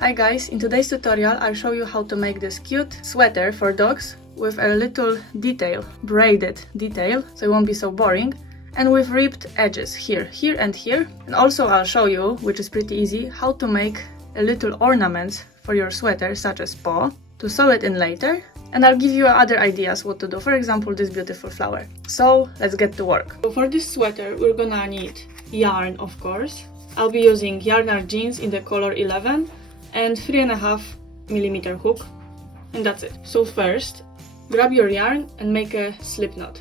Hi guys, in today's tutorial I'll show you how to make this cute sweater for dogs with a little detail, braided detail, so it won't be so boring, and with ribbed edges here and here. And also I'll show you, which is pretty easy, how to make a little ornament for your sweater, such as paw, to sew it in later. And I'll give you other ideas what to do, for example this beautiful flower. So let's get to work. So for this sweater we're gonna need yarn, of course. I'll be using YarnArt Jeans in the color 11 and 3.5mm hook, and that's it. So first, grab your yarn and make a slip knot.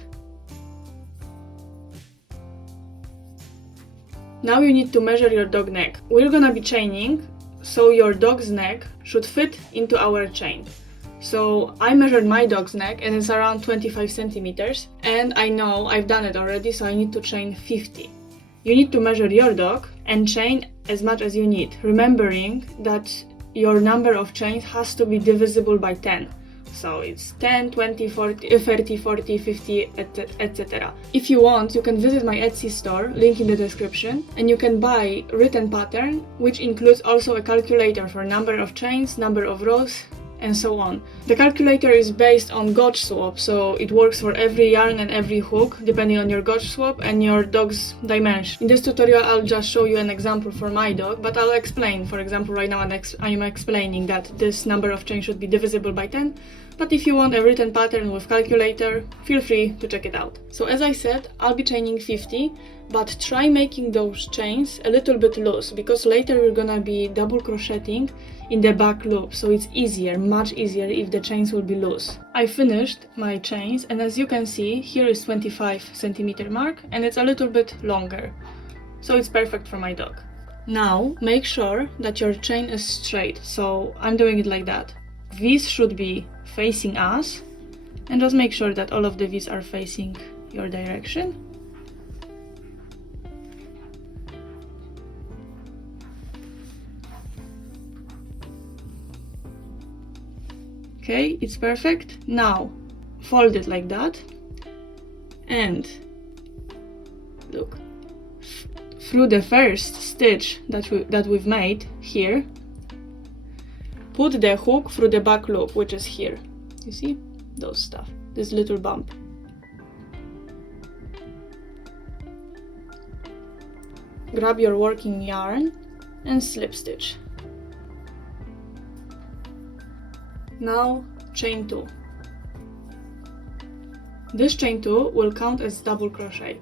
Now you need to measure your dog neck. We're gonna be chaining, so your dog's neck should fit into our chain. So I measured my dog's neck and it's around 25 centimeters, and I know I've done it already, so I need to chain 50. You need to measure your dog and chain as much as you need, remembering that your number of chains has to be divisible by 10. So it's 10, 20, 40, 30, 40, 50, etc. If you want, you can visit my Etsy store, link in the description, and you can buy a written pattern, which includes also a calculator for number of chains, number of rows, and so on. The calculator is based on gauge swap, so it works for every yarn and every hook, depending on your gauge swap and your dog's dimension. In this tutorial I'll just show you an example for my dog, but I'll explain. For example, right now I'm explaining that this number of chains should be divisible by 10, but if you want a written pattern with calculator, feel free to check it out. So as I said, I'll be chaining 50, but try making those chains a little bit loose, because later we're gonna be double crocheting in the back loop, so it's easier, much easier if the chains will be loose. I finished my chains, and as you can see, here is 25 centimeter mark, and it's a little bit longer, so it's perfect for my dog. Now make sure that your chain is straight, so I'm doing it like that. These should be facing us, and just make sure that all of the V's are facing your direction. Okay, it's perfect. Now fold it like that, and look, through the first stitch that we've made here, put the hook through the back loop, which is here. You see those stuff, this little bump. Grab your working yarn and slip stitch. Now chain 2. This chain 2 will count as double crochet.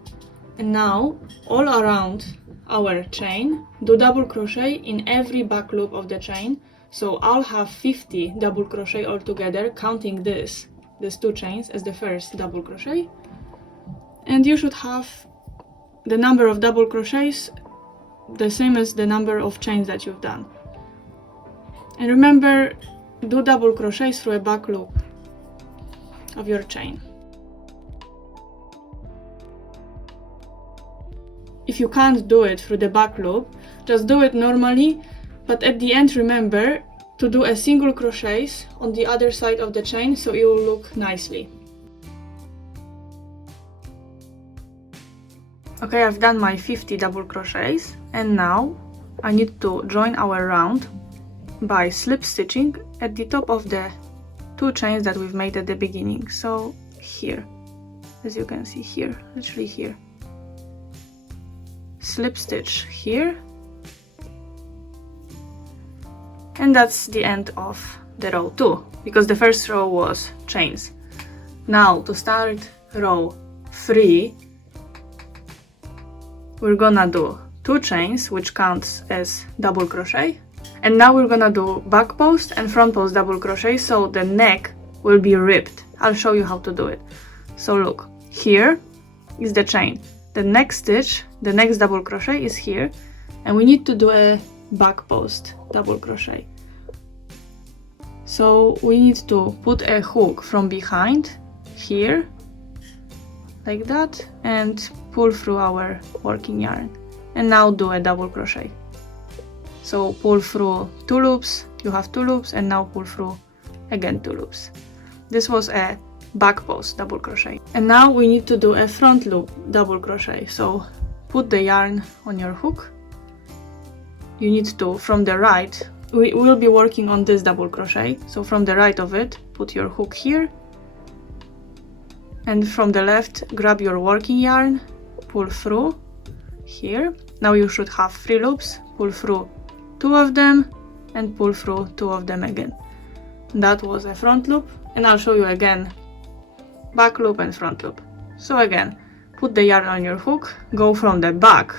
And now all around our chain, do double crochet in every back loop of the chain. So I'll have 50 double crochet altogether, counting these 2 chains as the first double crochet. And you should have the number of double crochets the same as the number of chains that you've done. And remember, do double crochets through a back loop of your chain. If you can't do it through the back loop, just do it normally, but at the end remember to do a single crochet on the other side of the chain, so it will look nicely. Okay, I've done my 50 double crochets, and now I need to join our round by slip stitching at the top of the 2 chains that we've made at the beginning. So here, as you can see here, literally here, slip stitch here, and that's the end of the row 2, because the first row was chains. Now to start row 3, we're gonna do 2 chains, which counts as double crochet. And now we're gonna do back post and front post double crochet, so the neck will be ribbed. I'll show you how to do it. So look, here is the chain. The next stitch, the next double crochet is here, and we need to do a back post double crochet. So we need to put a hook from behind here, like that, and pull through our working yarn. And now do a double crochet. So pull through 2 loops, you have 2 loops, and now pull through again 2 loops. This was a back post double crochet. And now we need to do a front loop double crochet. So put the yarn on your hook. You need to, from the right, we will be working on this double crochet. So from the right of it, put your hook here, and from the left, grab your working yarn, pull through here. Now you should have 3 loops, pull through 2 of them and pull through 2 of them again. That was a front loop, and I'll show you again back loop and front loop. So again, put the yarn on your hook, go from the back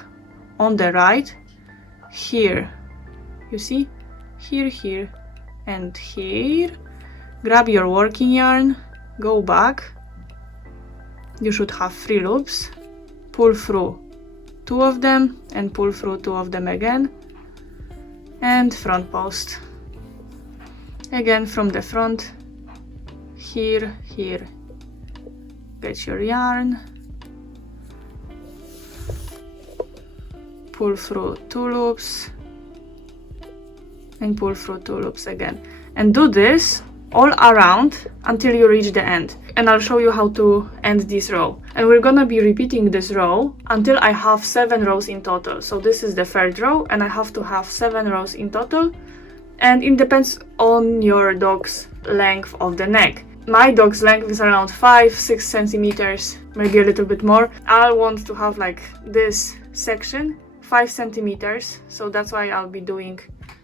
on the right, here, you see, here, here and here, grab your working yarn, go back, you should have 3 loops, pull through 2 of them and pull through 2 of them again, and front post. Again from the front, here, here, get your yarn, pull through 2 loops and pull through 2 loops again, and do this all around until you reach the end. And I'll show you how to end this row, and we're gonna be repeating this row until I have 7 rows in total. So this is the 3rd row, and I have to have 7 rows in total, and it depends on your dog's length of the neck. My dog's length is around 5-6 centimeters, maybe a little bit more. I want to have like this section 5 centimeters, so that's why I'll be doing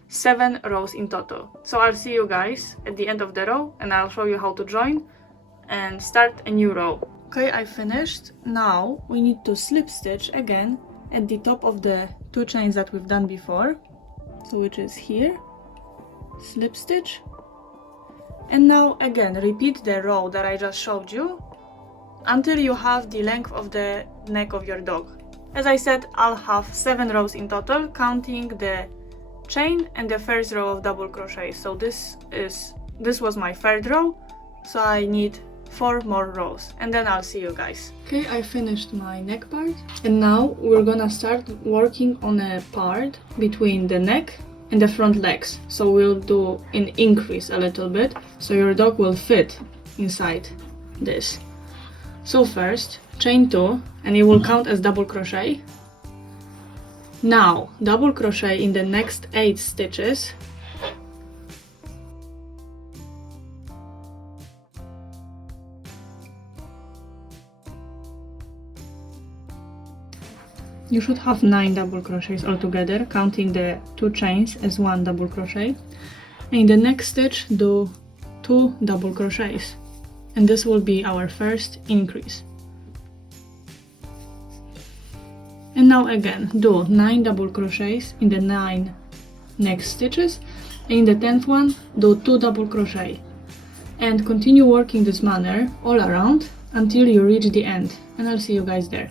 7 rows in total. So I'll see you guys at the end of the row, and I'll show you how to join and start a new row. Okay, I finished. Now we need to slip stitch again at the top of the 2 chains that we've done before, so which is here, slip stitch, and now again repeat the row that I just showed you until you have the length of the neck of your dog. As I said, I'll have 7 rows in total, counting the chain and the first row of double crochet. So this was my 3rd row, so I need 4 more rows, and then I'll see you guys. Okay, I finished my neck part, and now we're gonna start working on a part between the neck and the front legs. So we'll do an increase a little bit, so your dog will fit inside this. So first, chain 2, and it will count as double crochet. Now, double crochet in the next 8 stitches. You should have 9 double crochets altogether, counting the 2 chains as 1 double crochet. And in the next stitch, do 2 double crochets. And this will be our first increase. And now again, do 9 double crochets in the 9 next stitches. And in the 10th one, do 2 double crochet. And continue working this manner all around until you reach the end. And I'll see you guys there.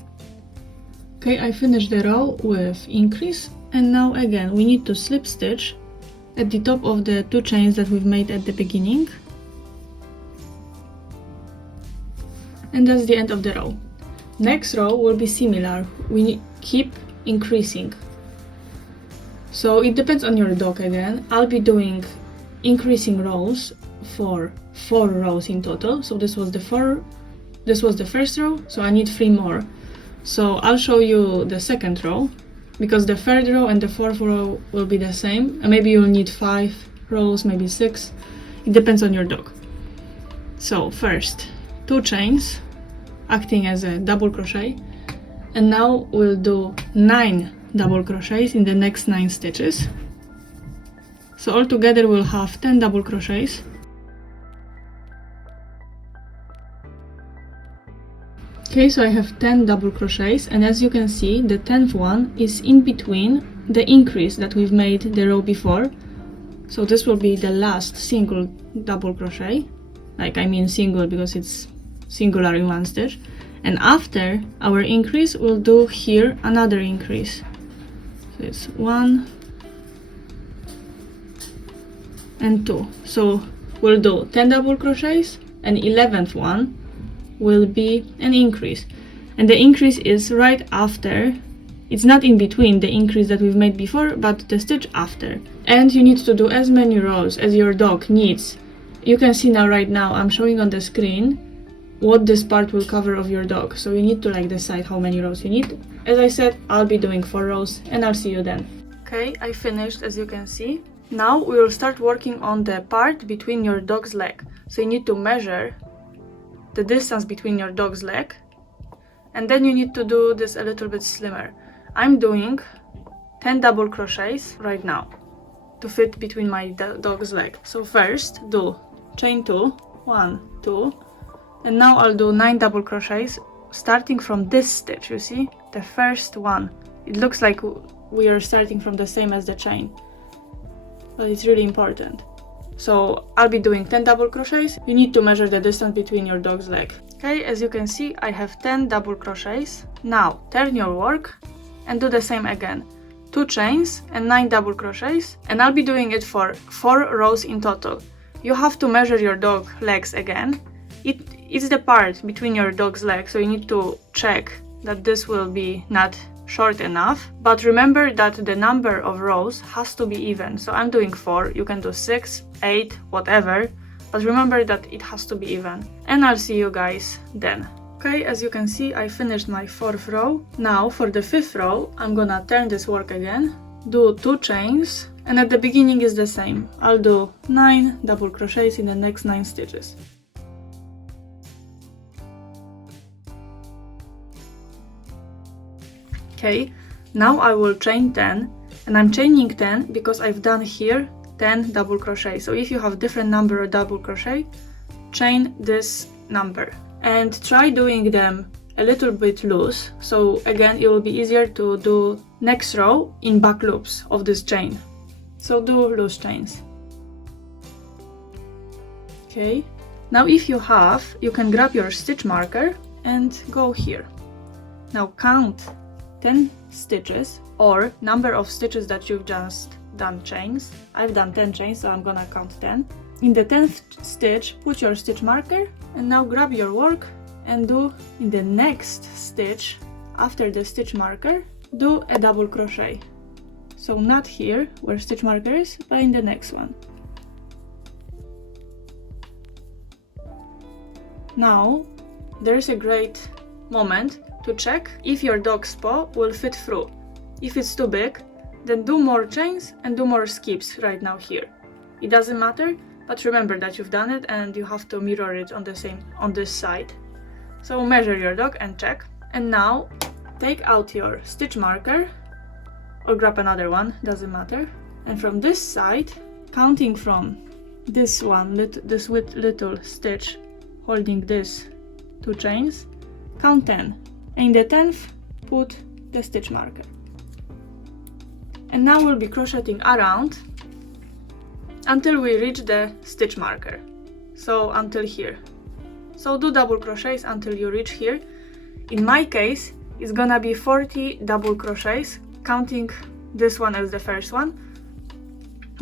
Okay, I finished the row with increase, and now again we need to slip stitch at the top of the 2 chains that we've made at the beginning, and that's the end of the row. Next row will be similar, we keep increasing, so it depends on your dog again. I'll be doing increasing rows for 4 rows in total, so this was the 1st row, so I need 3 more. So I'll show you the 2nd row, because the 3rd row and the 4th row will be the same, and maybe you'll need 5 rows, maybe 6, it depends on your dog. So first, 2 chains acting as a double crochet, and now we'll do 9 double crochets in the next 9 stitches. So altogether we'll have 10 double crochets. Okay, so I have 10 double crochets, and as you can see, the 10th one is in between the increase that we've made the row before. So this will be the last single double crochet, like I mean single because it's singular in 1 stitch. And after our increase, we'll do here another increase. So it's 1 and 2. So we'll do 10 double crochets, and 11th one will be an increase, and the increase is right after, it's not in between the increase that we've made before, but the stitch after. And you need to do as many rows as your dog needs. You can see now, right now I'm showing on the screen what this part will cover of your dog, so you need to like decide how many rows you need. As I said, I'll be doing 4 rows, and I'll see you then. Okay, I finished, as you can see, Now we will start working on the part between your dog's leg. So you need to measure the distance between your dog's leg, and then you need to do this a little bit slimmer. I'm doing 10 double crochets right now to fit between my dog's leg. So first do chain 2, 1, 2, and now I'll do 9 double crochets starting from this stitch. You see, the first one. It looks like we are starting from the same as the chain, but it's really important. So I'll be doing 10 double crochets. You need to measure the distance between your dog's leg. Okay, as you can see, I have 10 double crochets. Now turn your work and do the same again. 2 chains and 9 double crochets, and I'll be doing it for 4 rows in total. You have to measure your dog legs again. It's the part between your dog's legs, so you need to check that this will be not short enough. But remember that the number of rows has to be even. So I'm doing 4, you can do 6, 8, whatever, but remember that it has to be even. And I'll see you guys then. Okay, as you can see, I finished my 4th row. Now for the 5th row, I'm gonna turn this work again, do 2 chains, and at the beginning is the same. I'll do 9 double crochets in the next 9 stitches. Okay, now I will chain 10, and I'm chaining 10 because I've done here 10 double crochet. So if you have different number of double crochet, chain this number and try doing them a little bit loose. So again, it will be easier to do next row in back loops of this chain. So do loose chains. Okay, now if you have, you can grab your stitch marker and go here. Now count 10 stitches or number of stitches that you've just done chains. I've done 10 chains, so I'm gonna count 10. In the 10th stitch, put your stitch marker, and now grab your work and do in the next stitch, after the stitch marker, do a double crochet. So not here where stitch marker is, but in the next one. Now there's a great moment to check if your dog's paw will fit through. If it's too big, then do more chains and do more skips right now here. It doesn't matter, but remember that you've done it and you have to mirror it on this side. So measure your dog and check. And now take out your stitch marker or grab another one, doesn't matter. And from this side, counting from this one, this little stitch holding this 2 chains, count 10. And in the 10th, put the stitch marker. And now we'll be crocheting around until we reach the stitch marker. So until here. So do double crochets until you reach here. In my case, it's gonna be 40 double crochets, counting this one as the first one.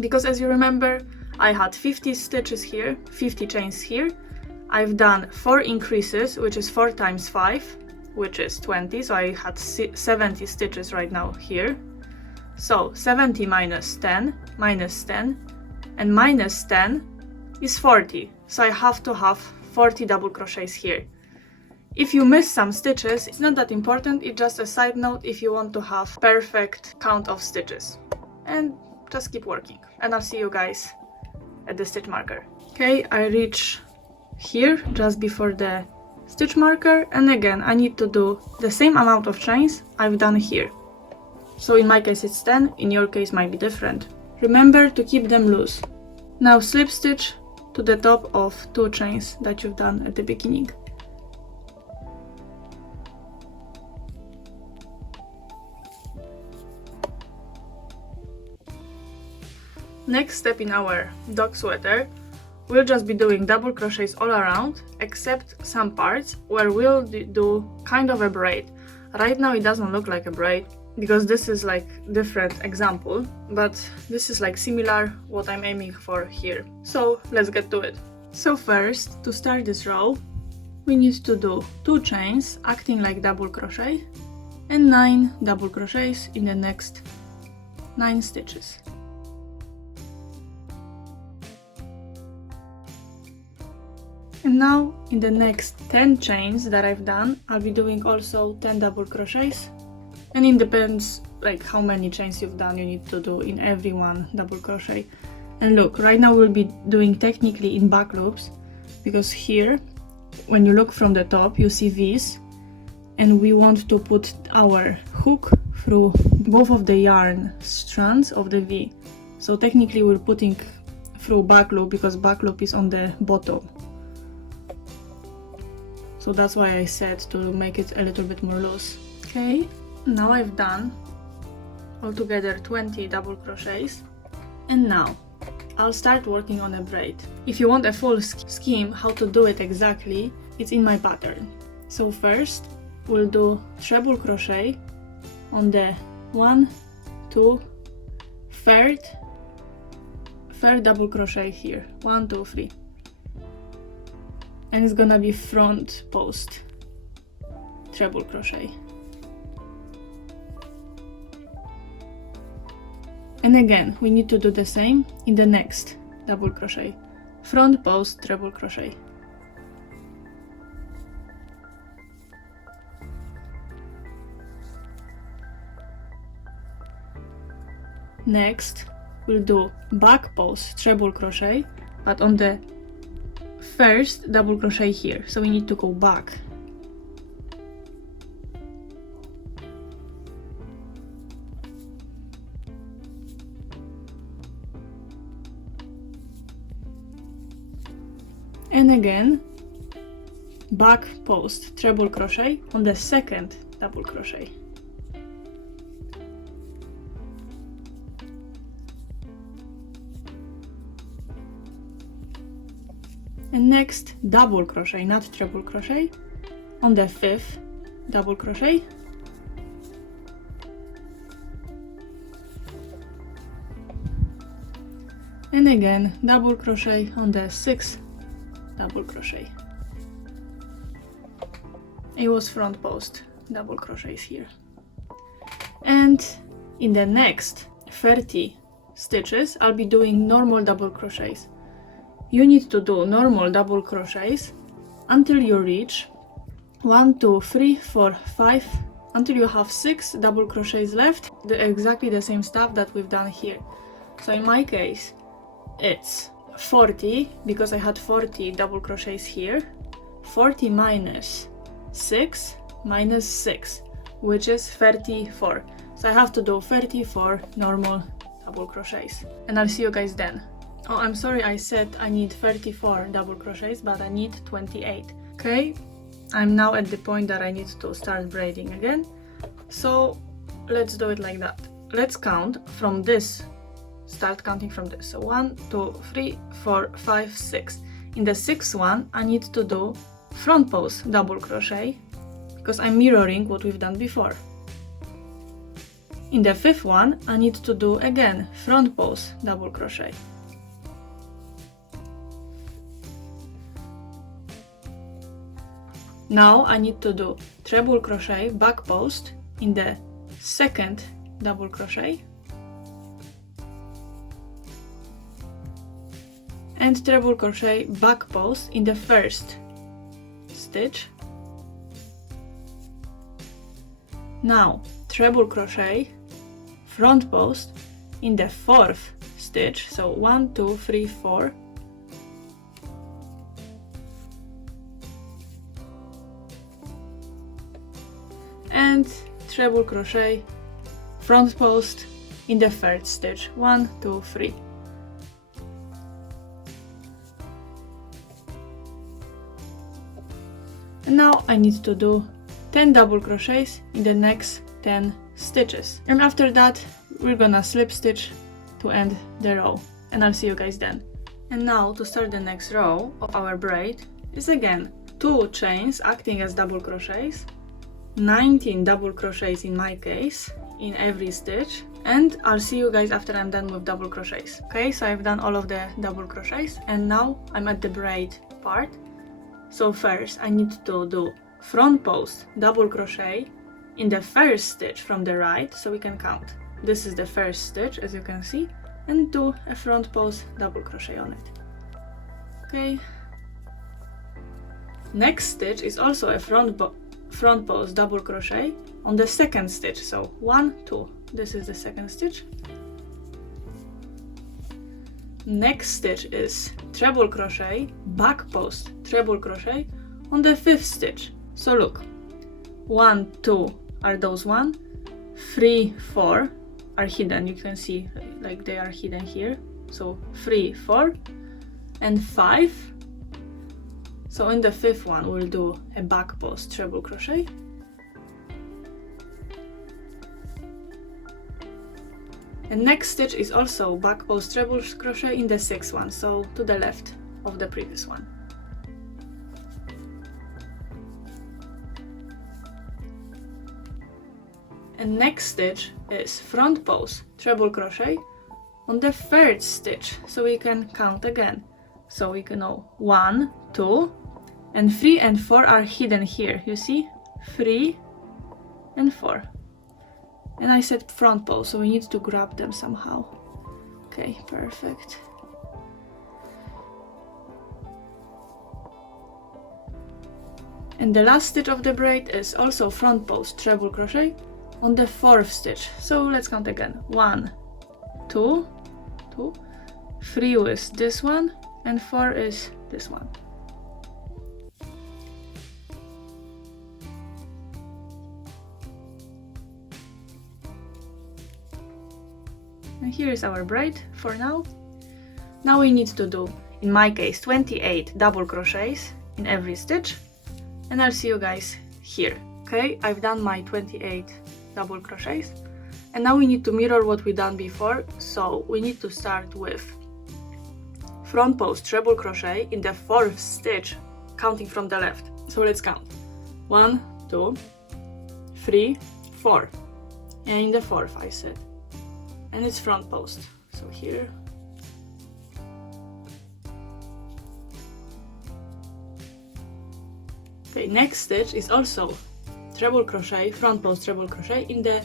Because as you remember, I had 50 stitches here, 50 chains here. I've done 4 increases, which is 4 times 5. Which is 20, so I had 70 stitches right now here. So 70 minus 10, and minus 10 is 40. So I have to have 40 double crochets here. If you miss some stitches, it's not that important, it's just a side note if you want to have perfect count of stitches. And just keep working, and I'll see you guys at the stitch marker. Okay, I reach here just before the stitch marker, and again I need to do the same amount of chains I've done here. So in my case it's 10, in your case might be different. Remember to keep them loose. Now slip stitch to the top of 2 chains that you've done at the beginning. Next step in our dog sweater, we'll just be doing double crochets all around, except some parts where we'll do kind of a braid. Right now it doesn't look like a braid because this is like different example, but this is like similar what I'm aiming for here. So let's get to it. So first, to start this row, we need to do 2 chains acting like double crochet and 9 double crochets in the next 9 stitches. And now in the next 10 chains that I've done, I'll be doing also 10 double crochets, and it depends like how many chains you've done, you need to do in every one double crochet. And look, right now we'll be doing technically in back loops, because here when you look from the top you see V's, and we want to put our hook through both of the yarn strands of the V. So technically we're putting through back loop because back loop is on the bottom. So that's why I said to make it a little bit more loose. Okay, now I've done altogether 20 double crochets, and now I'll start working on a braid. If you want a full scheme how to do it exactly, it's in my pattern. So first we'll do treble crochet on the 1, 2, third double crochet here, 1, 2, 3, and it's gonna be front post treble crochet. And again we need to do the same in the next double crochet, front post treble crochet. Next we'll do back post treble crochet, but on the first double crochet here, so we need to go back. And again back post treble crochet on the second double crochet. And next double crochet, not treble crochet, on the fifth double crochet. And again double crochet on the sixth double crochet. It was front post double crochets here. And in the next 30 stitches I'll be doing normal double crochets. You need to do normal double crochets until you reach 1, 2, 3, 4, 5, until you have 6 double crochets left, exactly the same stuff that we've done here. So in my case it's 40, because I had 40 double crochets here. 40 minus 6 minus 6, which is 34. So I have to do 34 normal double crochets, and I'll see you guys then. Oh, I'm sorry, I said I need 34 double crochets, but I need 28. Okay, I'm now at the point that I need to start braiding again. So let's do it like that. Let's count from this. Start counting from this. So 1, 2, 3, 4, 5, 6. In the sixth one I need to do front post double crochet, because I'm mirroring what we've done before. In the fifth one I need to do again front post double crochet. Now I need to do treble crochet back post in the second double crochet, and treble crochet back post in the first stitch. Now treble crochet front post in the fourth stitch, so 1, 2, 3, 4, and treble crochet front post in the third stitch, 1, 2, 3. And now I need to do 10 double crochets in the next 10 stitches, and after that we're gonna slip stitch to end the row, and I'll see you guys then. And now to start the next row of our braid is again 2 chains acting as double crochets, 19 double crochets in my case in every stitch, and I'll see you guys after I'm done with double crochets. Okay, so I've done all of the double crochets and now I'm at the braid part. So first I need to do front post double crochet in the first stitch from the right, so we can count. This is the first stitch, as you can see, and do a front post double crochet on it. Okay. Next stitch is also a front post double crochet on the second stitch, so 1, 2, this is the second stitch. Next stitch is treble crochet, back post, treble crochet on the 5th stitch. So look, 1, 2 are those 1, 3, 4 are hidden. You can see like they are hidden here. So 3, 4 and 5. So in the 5th one we'll do a back post treble crochet. And next stitch is also back post treble crochet in the 6th one, so to the left of the previous one. And next stitch is front post treble crochet on the 3rd stitch, so we can count again. So we can know 1, 2, and 3 and 4 are hidden here. You see, 3 and 4. And I said front post, so we need to grab them somehow. Okay, perfect. And the last stitch of the braid is also front post treble crochet on the 4th stitch. So let's count again. 1, 2, 2, 3 is this one, and 4 is this one. And here is our braid for now. Now we need to do, in my case, 28 double crochets in every stitch, and I'll see you guys here. Okay, I've done my 28 double crochets, and now we need to mirror what we done before. So we need to start with front post treble crochet in the 4th stitch, counting from the left. So let's count. 1, 2, 3, 4, and in the 4th I said. And it's front post, so here. Okay, next stitch is also treble crochet, front post treble crochet in the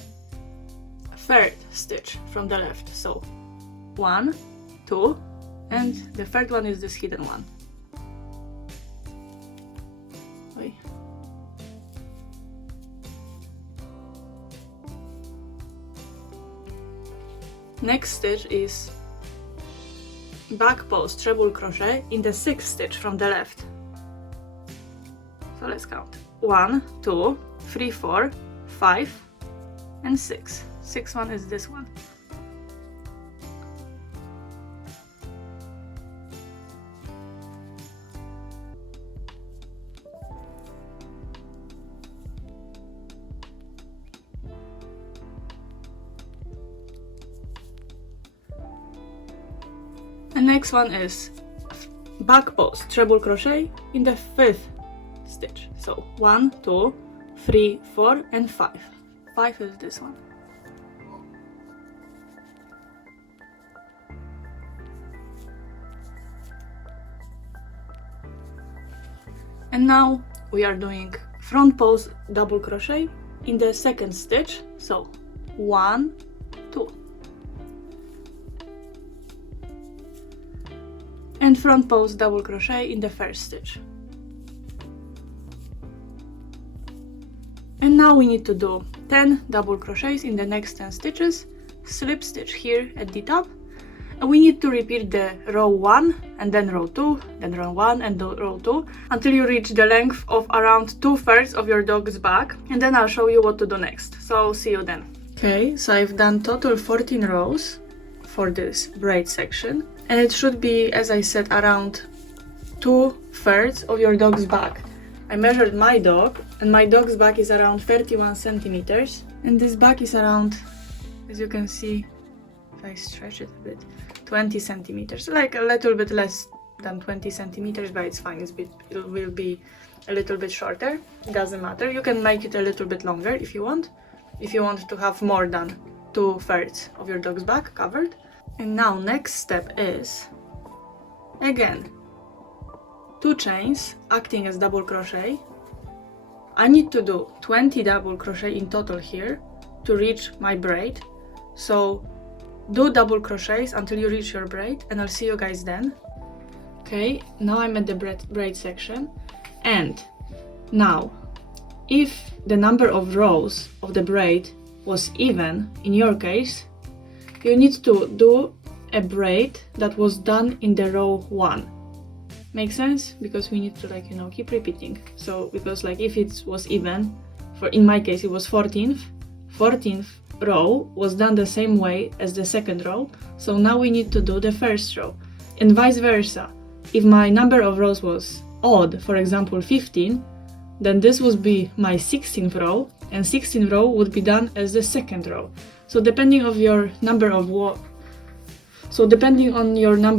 3rd stitch from the left. So 1, 2, and the 3rd one is this hidden one. Wait. Next stitch is back post treble crochet in the 6th stitch from the left. So let's count. 1, 2, 3, 4, 5, and 6. 6th one is this one. And next one is back post treble crochet in the 5th stitch. So 1, 2, 3, 4, and 5. 5 is this one. And now we are doing front post double crochet in the 2nd stitch. So 1, 2. And front post double crochet in the 1st stitch. And now we need to do 10 double crochets in the next 10 stitches, slip stitch here at the top, and we need to repeat the row 1 and then row 2, then row 1 and row 2 until you reach the length of around 2/3 of your dog's back, and then I'll show you what to do next. So see you then. Okay, so I've done total 14 rows for this braid section, and it should be, as I said, around 2/3 of your dog's back. I measured my dog, and my dog's back is around 31 centimeters, and this back is around, as you can see, if I stretch it a bit, 20 centimeters, like a little bit less than 20 centimeters, but it's fine. It will be a little bit shorter. It doesn't matter. You can make it a little bit longer if you want. If you want to have more than 2/3 of your dog's back covered. And now next step is, again, 2 chains acting as double crochet. I need to do 20 double crochet in total here to reach my braid. So do double crochets until you reach your braid, and I'll see you guys then. Okay, now I'm at the braid section, and now if the number of rows of the braid was even, in your case, you need to do a braid that was done in the row 1. Make sense? Because we need to, like, you know, keep repeating. So because like if it was even, for in my case it was 14th row was done the same way as the second row, so now we need to do the first row, and vice versa. If my number of rows was odd, for example 15, then this would be my 16th row, and 16th row would be done as the second row. So depending on your number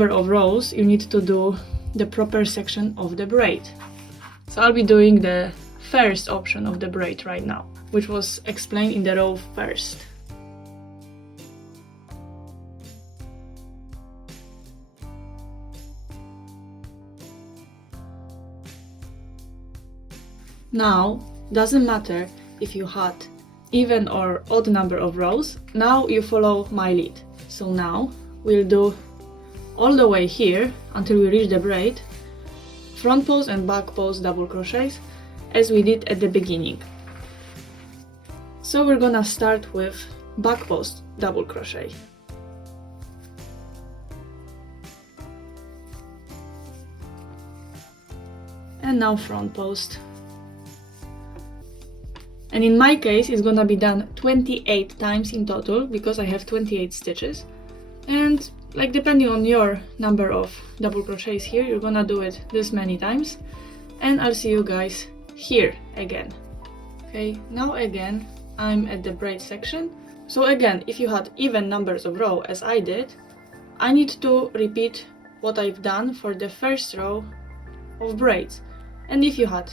of rows, you need to do the proper section of the braid. So I'll be doing the first option of the braid right now, which was explained in the row first. Now, doesn't matter if you had even or odd number of rows, now you follow my lead. So now we'll do all the way here until we reach the braid, front post and back post double crochets as we did at the beginning. So we're gonna start with back post double crochet. And now front post. And in my case it's gonna be done 28 times in total because I have 28 stitches. And like depending on your number of double crochets here, you're gonna do it this many times. And I'll see you guys here again. Okay, now again I'm at the braid section. So again, if you had even numbers of rows as I did, I need to repeat what I've done for the first row of braids. And if you had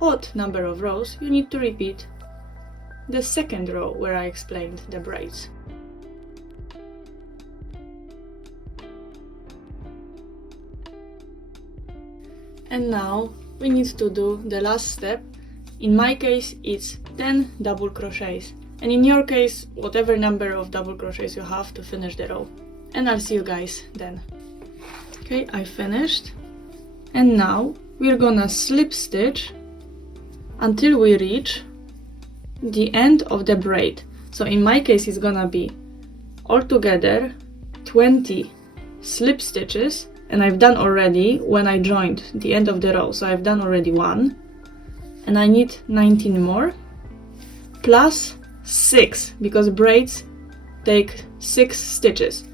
odd number of rows, you need to repeat the second row where I explained the braids. And now we need to do the last step. In my case it's 10 double crochets, and in your case whatever number of double crochets you have to finish the row. And I'll see you guys then. Okay, I finished, and now we're gonna slip stitch until we reach the end of the braid. So in my case it's gonna be altogether 20 slip stitches, and I've done already when I joined the end of the row, so I've done already 1, and I need 19 more plus 6 because braids take 6 stitches.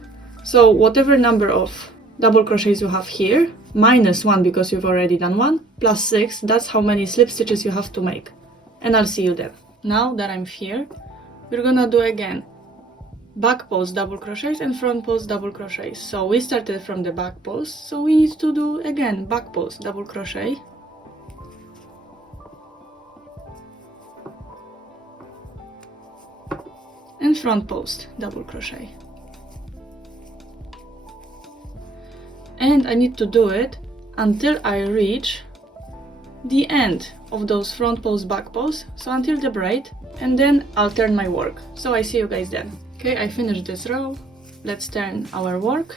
So whatever number of double crochets you have here, minus 1 because you've already done 1, plus 6, that's how many slip stitches you have to make. And I'll see you then. Now that I'm here, we're gonna do again back post double crochets and front post double crochets. So we started from the back post, so we need to do again back post double crochet, and front post double crochet. And I need to do it until I reach the end of those front post back post, so until the braid, and then I'll turn my work. So I see you guys then. Okay, I finished this row. Let's turn our work.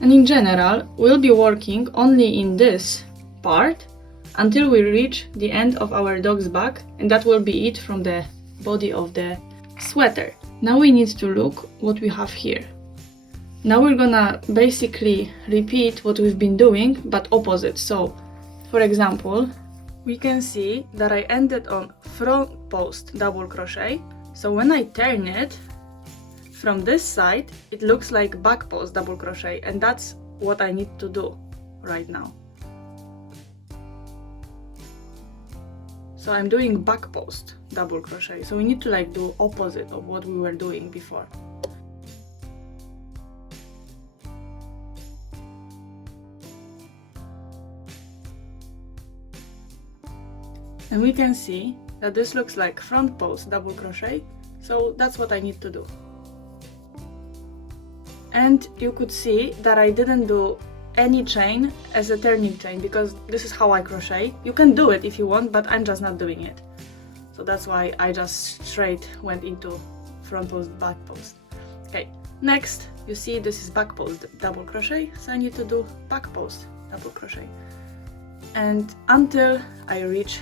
And in general, we'll be working only in this part until we reach the end of our dog's back, and that will be it from the body of the sweater. Now we need to look what we have here. Now we're gonna basically repeat what we've been doing, but opposite. So, for example, we can see that I ended on front post double crochet. So when I turn it from this side, it looks like back post double crochet, and that's what I need to do right now. So I'm doing back post double crochet. So we need to like do opposite of what we were doing before. And we can see that this looks like front post double crochet, so that's what I need to do. And you could see that I didn't do any chain as a turning chain because this is how I crochet. You can do it if you want, but I'm just not doing it. So that's why I just straight went into front post, back post. Okay, next you see this is back post double crochet, so I need to do back post double crochet. And until I reach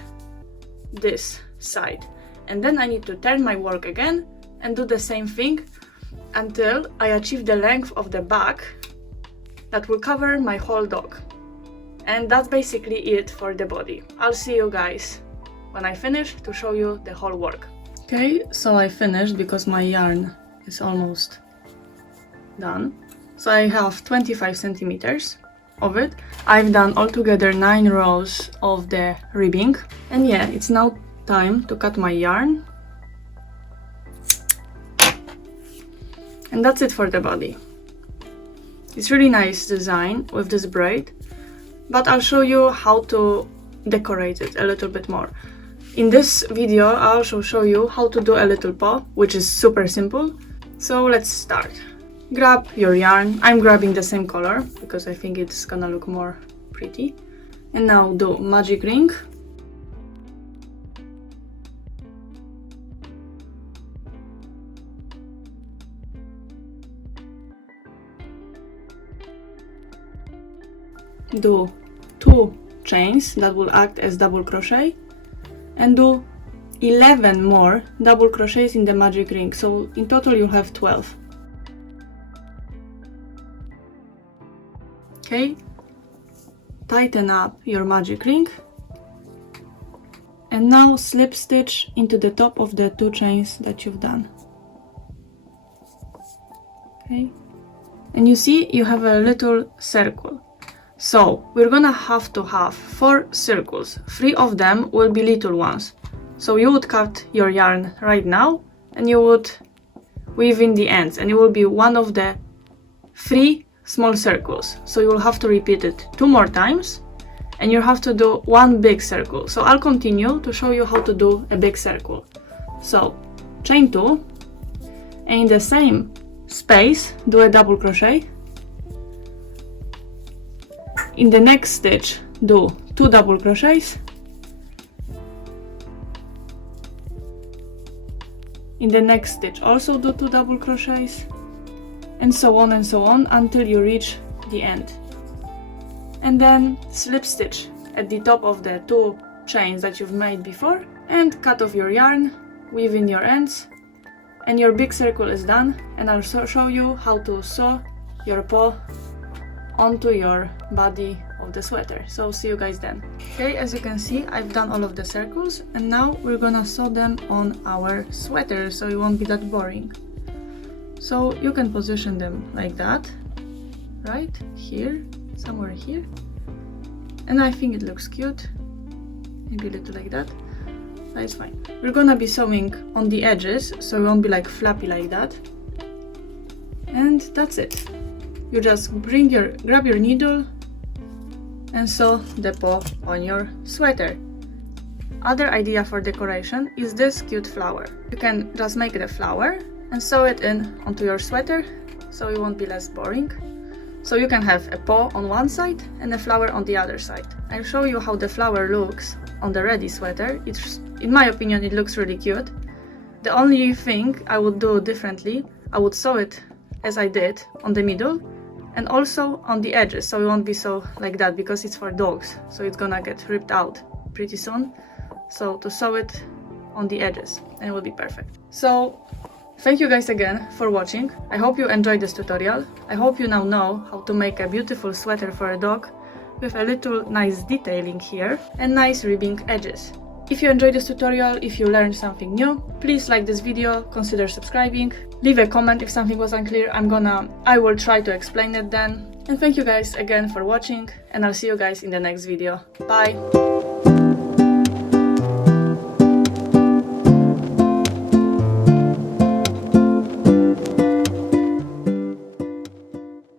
this side. And then I need to turn my work again and do the same thing until I achieve the length of the back that will cover my whole dog. And that's basically it for the body. I'll see you guys when I finish to show you the whole work. Okay, so I finished because my yarn is almost done. So I have 25 centimeters of it. I've done altogether 9 rows of the ribbing. And yeah, it's now time to cut my yarn. And that's it for the body. It's really nice design with this braid, but I'll show you how to decorate it a little bit more. In this video, I'll also show you how to do a little paw, which is super simple. So let's start. Grab your yarn. I'm grabbing the same color because I think it's gonna look more pretty. And now do magic ring. Do 2 chains that will act as double crochet, and do 11 more double crochets in the magic ring, so in total you'll have 12. Okay, tighten up your magic ring, and now slip stitch into the top of the 2 chains that you've done. Okay, and you see you have a little circle. So we're gonna have to have 4 circles. 3 of them will be little ones. So you would cut your yarn right now and you would weave in the ends, and it will be one of the 3 small circles. So you will have to repeat it 2 more times and you have to do 1 big circle. So I'll continue to show you how to do a big circle. So chain 2, and in the same space do a double crochet. In the next stitch do 2 double crochets. In the next stitch also do 2 double crochets, and so on until you reach the end. And then slip stitch at the top of the 2 chains that you've made before and cut off your yarn, weave in your ends, and your big circle is done. And I'll show you how to sew your paw onto your body of the sweater. So see you guys then. Okay, as you can see, I've done all of the circles, and now we're gonna sew them on our sweater so it won't be that boring. So you can position them like that, right here, somewhere here, and I think it looks cute. Maybe a little like that. That's fine. We're gonna be sewing on the edges so it won't be like flappy like that. And that's it. You just grab your needle and sew the paw on your sweater. Other idea for decoration is this cute flower. You can just make it a flower and sew it in onto your sweater so it won't be less boring. So you can have a paw on one side and a flower on the other side. I'll show you how the flower looks on the ready sweater. In my opinion, it looks really cute. The only thing I would do differently, I would sew it as I did on the middle and also on the edges, so it won't be so like that because it's for dogs, so it's gonna get ripped out pretty soon. So to sew it on the edges and it will be perfect. So thank you guys again for watching. I hope you enjoyed this tutorial. I hope you now know how to make a beautiful sweater for a dog with a little nice detailing here and nice ribbing edges. If you enjoyed this tutorial, if you learned something new, please like this video, consider subscribing, leave a comment if something was unclear. I will try to explain it then. And thank you guys again for watching, and I'll see you guys in the next video. Bye!